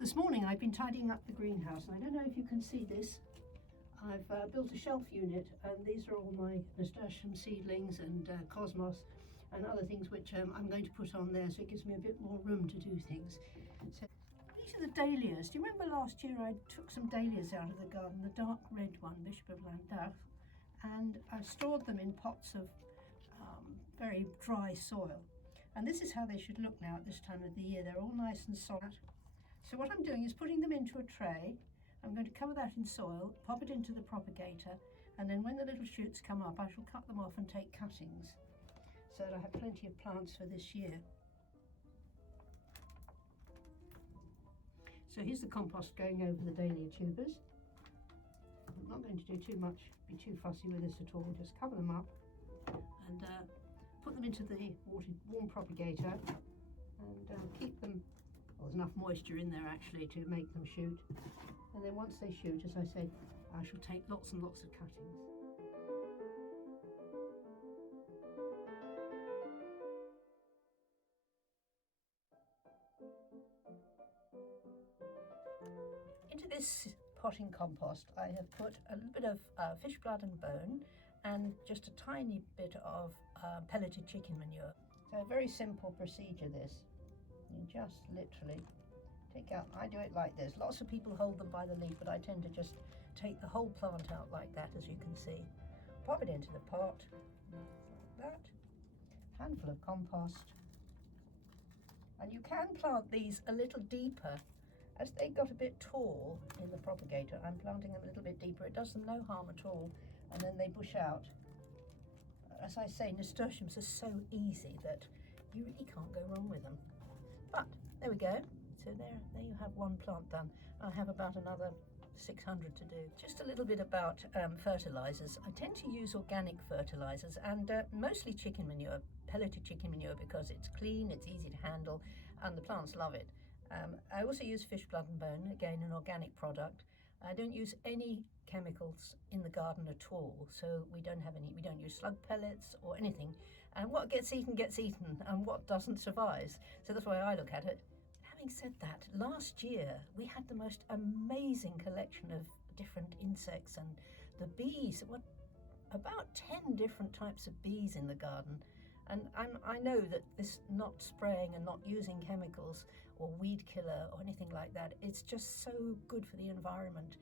This morning I've been tidying up the greenhouse, and I don't know if you can see this. I've built a shelf unit, and these are all my nasturtium seedlings and cosmos and other things which I'm going to put on there, so it gives me a bit more room to do things. So these are the dahlias. Do you remember last year I took some dahlias out of the garden, the dark red one, Bishop of Llandaff, and I stored them in pots of very dry soil. And this is how they should look now at this time of the year. They're all nice and solid. So what I'm doing is putting them into a tray. I'm going to cover that in soil, pop it into the propagator, and then when the little shoots come up, I shall cut them off and take cuttings so that I have plenty of plants for this year. So here's the compost going over the dahlia tubers. I'm not going to do too much, be too fussy with this at all, just cover them up and put them into the warm propagator and keep them. Well, there's enough moisture in there actually to make them shoot, and then once they shoot, as I say, I shall take lots and lots of cuttings. Into this potting compost I have put a little bit of fish blood and bone and just a tiny bit of pelleted chicken manure. So a very simple procedure this. You just literally take out, I do it like this. Lots of people hold them by the leaf, but I tend to just take the whole plant out like that, as you can see. Pop it into the pot, like that. Handful of compost. And you can plant these a little deeper. As they got a bit tall in the propagator, I'm planting them a little bit deeper. It does them no harm at all, and then they bush out. As I say, nasturtiums are so easy that you really can't go wrong with them. But there we go. So there you have one plant done. I have about another 600 to do. Just a little bit about fertilizers. I tend to use organic fertilizers and mostly chicken manure, pelleted chicken manure, because it's clean, it's easy to handle, and the plants love it. I also use fish blood and bone, again an organic product. I don't use any chemicals in the garden at all, so we don't use slug pellets or anything. And what gets eaten, and what doesn't survives. So that's why I look at it. Having said that, last year we had the most amazing collection of different insects, and the bees, about 10 different types of bees in the garden. And I know that this not spraying and not using chemicals or weed killer or anything like that, it's just so good for the environment.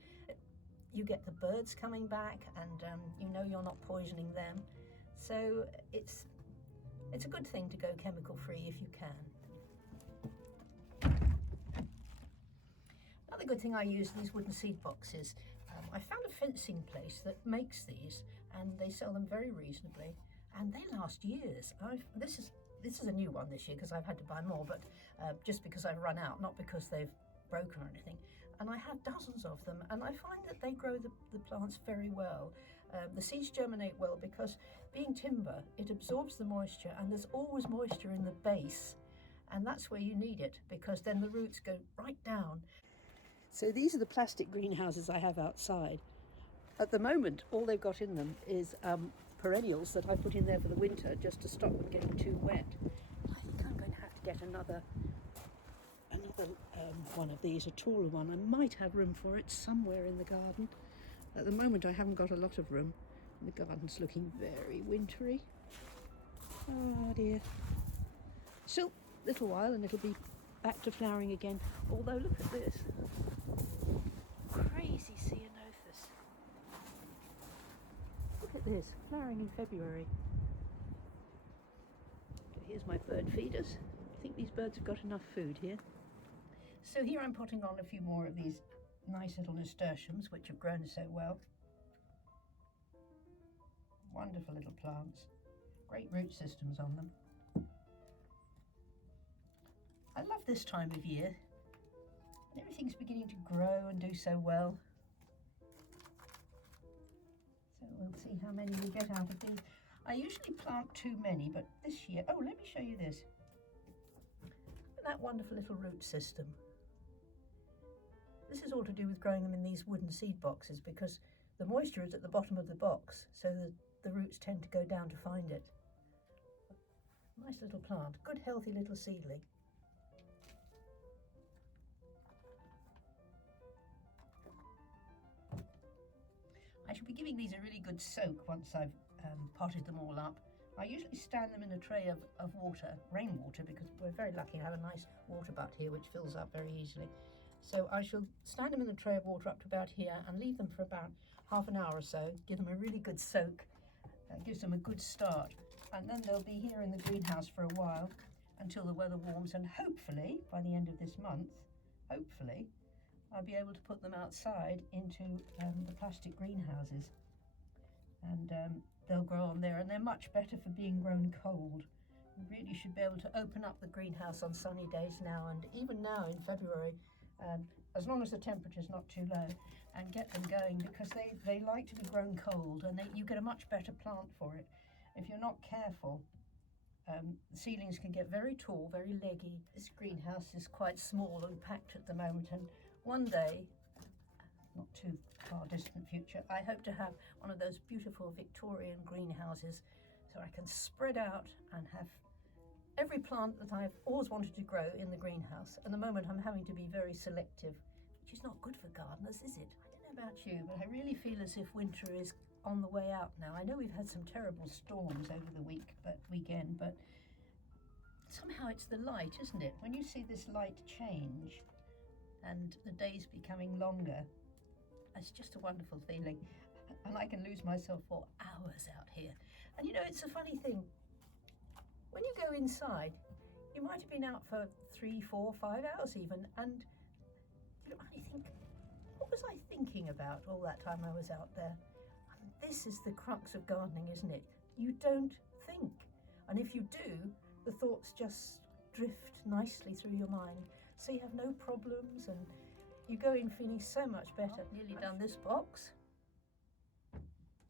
You get the birds coming back, and you know you're not poisoning them. So it's a good thing to go chemical free if you can. Another good thing I use are these wooden seed boxes. I found a fencing place that makes these, and they sell them very reasonably, and they last years. This is a new one this year because I've had to buy more, but just because I've run out, not because they've broken or anything. And I have dozens of them, and I find that they grow the plants very well. The seeds germinate well because, being timber, it absorbs the moisture, and there's always moisture in the base, and that's where you need it, because then the roots go right down. So these are the plastic greenhouses I have outside. At the moment, all they've got in them is perennials that I put in there for the winter just to stop them getting too wet. I think I'm going to have to get another one of these, a taller one. I might have room for it somewhere in the garden. At the moment I haven't got a lot of room. The garden's looking very wintry. Oh dear. Still a little while and it'll be back to flowering again. Although look at this. Crazy ceanothus. Look at this, flowering in February. Here's my bird feeders. I think these birds have got enough food here. So here I'm putting on a few more of these nice little nasturtiums which have grown so well. Wonderful little plants, great root systems on them. I love this time of year. Everything's beginning to grow and do so well. So we'll see how many we get out of these. I usually plant too many, but this year, oh, let me show you this. Look at that wonderful little root system. This is all to do with growing them in these wooden seed boxes, because the moisture is at the bottom of the box, so the roots tend to go down to find it. Nice little plant, good healthy little seedling. giving these a really good soak once I've potted them all up. I usually stand them in a tray of water, rainwater, because we're very lucky to have a nice water butt here which fills up very easily. So I shall stand them in a tray of water up to about here and leave them for about half an hour or so, give them a really good soak. That gives them a good start, and then they'll be here in the greenhouse for a while until the weather warms, and hopefully by the end of this month, hopefully I'll be able to put them outside into the plastic greenhouses, and they'll grow on there, and they're much better for being grown cold. You really should be able to open up the greenhouse on sunny days now, and even now in February, as long as the temperature's not too low, and get them going, because they like to be grown cold, and you get a much better plant for it. If you're not careful, the seedlings can get very tall, very leggy. This greenhouse is quite small and packed at the moment, and one day, not too far distant future, I hope to have one of those beautiful Victorian greenhouses so I can spread out and have every plant that I've always wanted to grow in the greenhouse. At the moment I'm having to be very selective, which is not good for gardeners, is it? I don't know about you, but I really feel as if winter is on the way out now. I know we've had some terrible storms over the weekend, but somehow it's the light, isn't it? When you see this light change and the days becoming longer, it's just a wonderful feeling. And I can lose myself for hours out here. And you know, it's a funny thing. When you go inside, you might have been out for 3, 4, 5 hours even, and you know, I think, what was I thinking about all that time I was out there? And this is the crux of gardening, isn't it? You don't think. And if you do, the thoughts just drift nicely through your mind. So you have no problems, and you go in feeling so much better. Nearly done this box.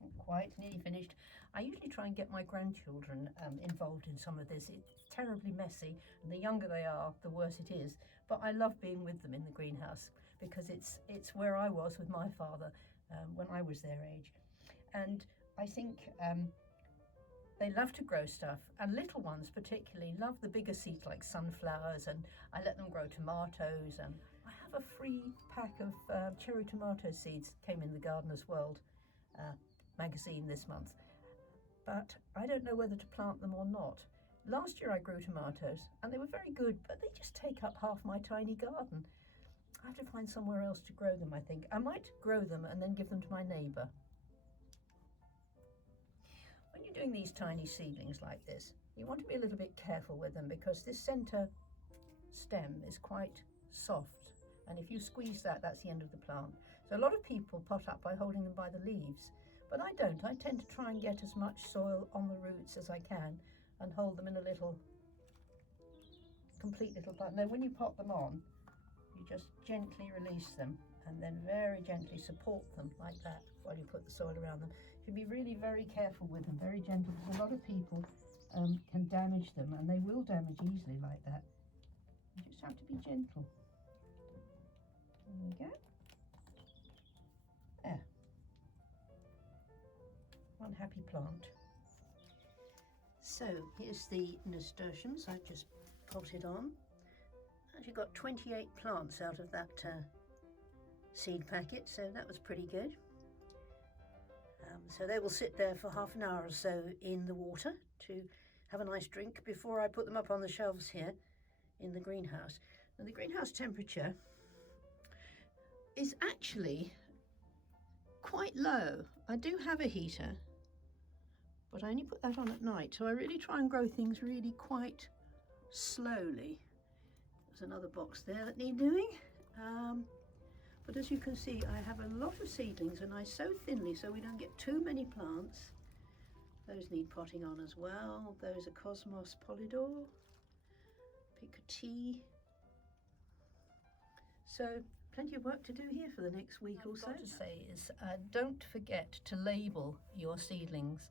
Not quite, nearly finished. I usually try and get my grandchildren involved in some of this. It's terribly messy, and the younger they are, the worse it is. But I love being with them in the greenhouse, because it's where I was with my father when I was their age. And I think they love to grow stuff, and little ones particularly love the bigger seeds like sunflowers, and I let them grow tomatoes, and I have a free pack of cherry tomato seeds, came in the Gardener's World magazine this month, but I don't know whether to plant them or not. Last year I grew tomatoes and they were very good, but they just take up half my tiny garden. I have to find somewhere else to grow them, I think. I might grow them and then give them to my neighbour. When you're doing these tiny seedlings like this, you want to be a little bit careful with them, because this centre stem is quite soft, and if you squeeze that, that's the end of the plant. So a lot of people pot up by holding them by the leaves, but I don't. I tend to try and get as much soil on the roots as I can and hold them in a little, complete little plant. Now when you pot them on, you just gently release them and then very gently support them like that while you put the soil around them. You should be really very careful with them, very gentle, because a lot of people can damage them, and they will damage easily like that. You just have to be gentle. There we go. There. One happy plant. So here's the nasturtiums I've just potted on. Actually got 28 plants out of that seed packet, so that was pretty good. So they will sit there for half an hour or so in the water to have a nice drink before I put them up on the shelves here in the greenhouse. Now the greenhouse temperature is actually quite low. I do have a heater, but I only put that on at night, so I really try and grow things really quite slowly. There's another box there that need doing. But as you can see, I have a lot of seedlings, and I sow thinly so we don't get too many plants. Those need potting on as well. Those are Cosmos Polydor, Picotee. So plenty of work to do here for the next week or so. What I've got to say is don't forget to label your seedlings.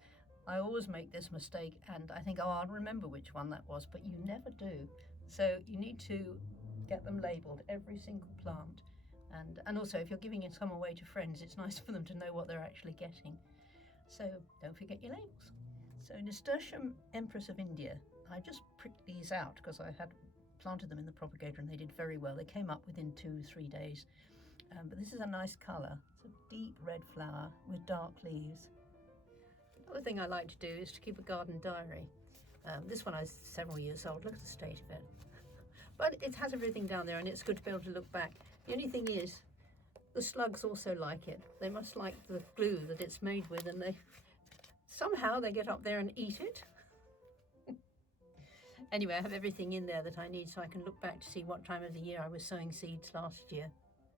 I always make this mistake, and I think, oh, I'll remember which one that was, but you never do. So you need to get them labelled, every single plant. And also, if you're giving some away to friends, it's nice for them to know what they're actually getting. So don't forget your labels. So Nasturtium Empress of India, I just pricked these out because I had planted them in the propagator and they did very well. They came up within 2-3 days. but this is a nice colour. It's a deep red flower with dark leaves. Another thing I like to do is to keep a garden diary. This one is several years old. Look at the state of it. But it has everything down there, and it's good to be able to look back. The only thing is, the slugs also like it. They must like the glue that it's made with, and somehow they get up there and eat it. Anyway, I have everything in there that I need, so I can look back to see what time of the year I was sowing seeds last year.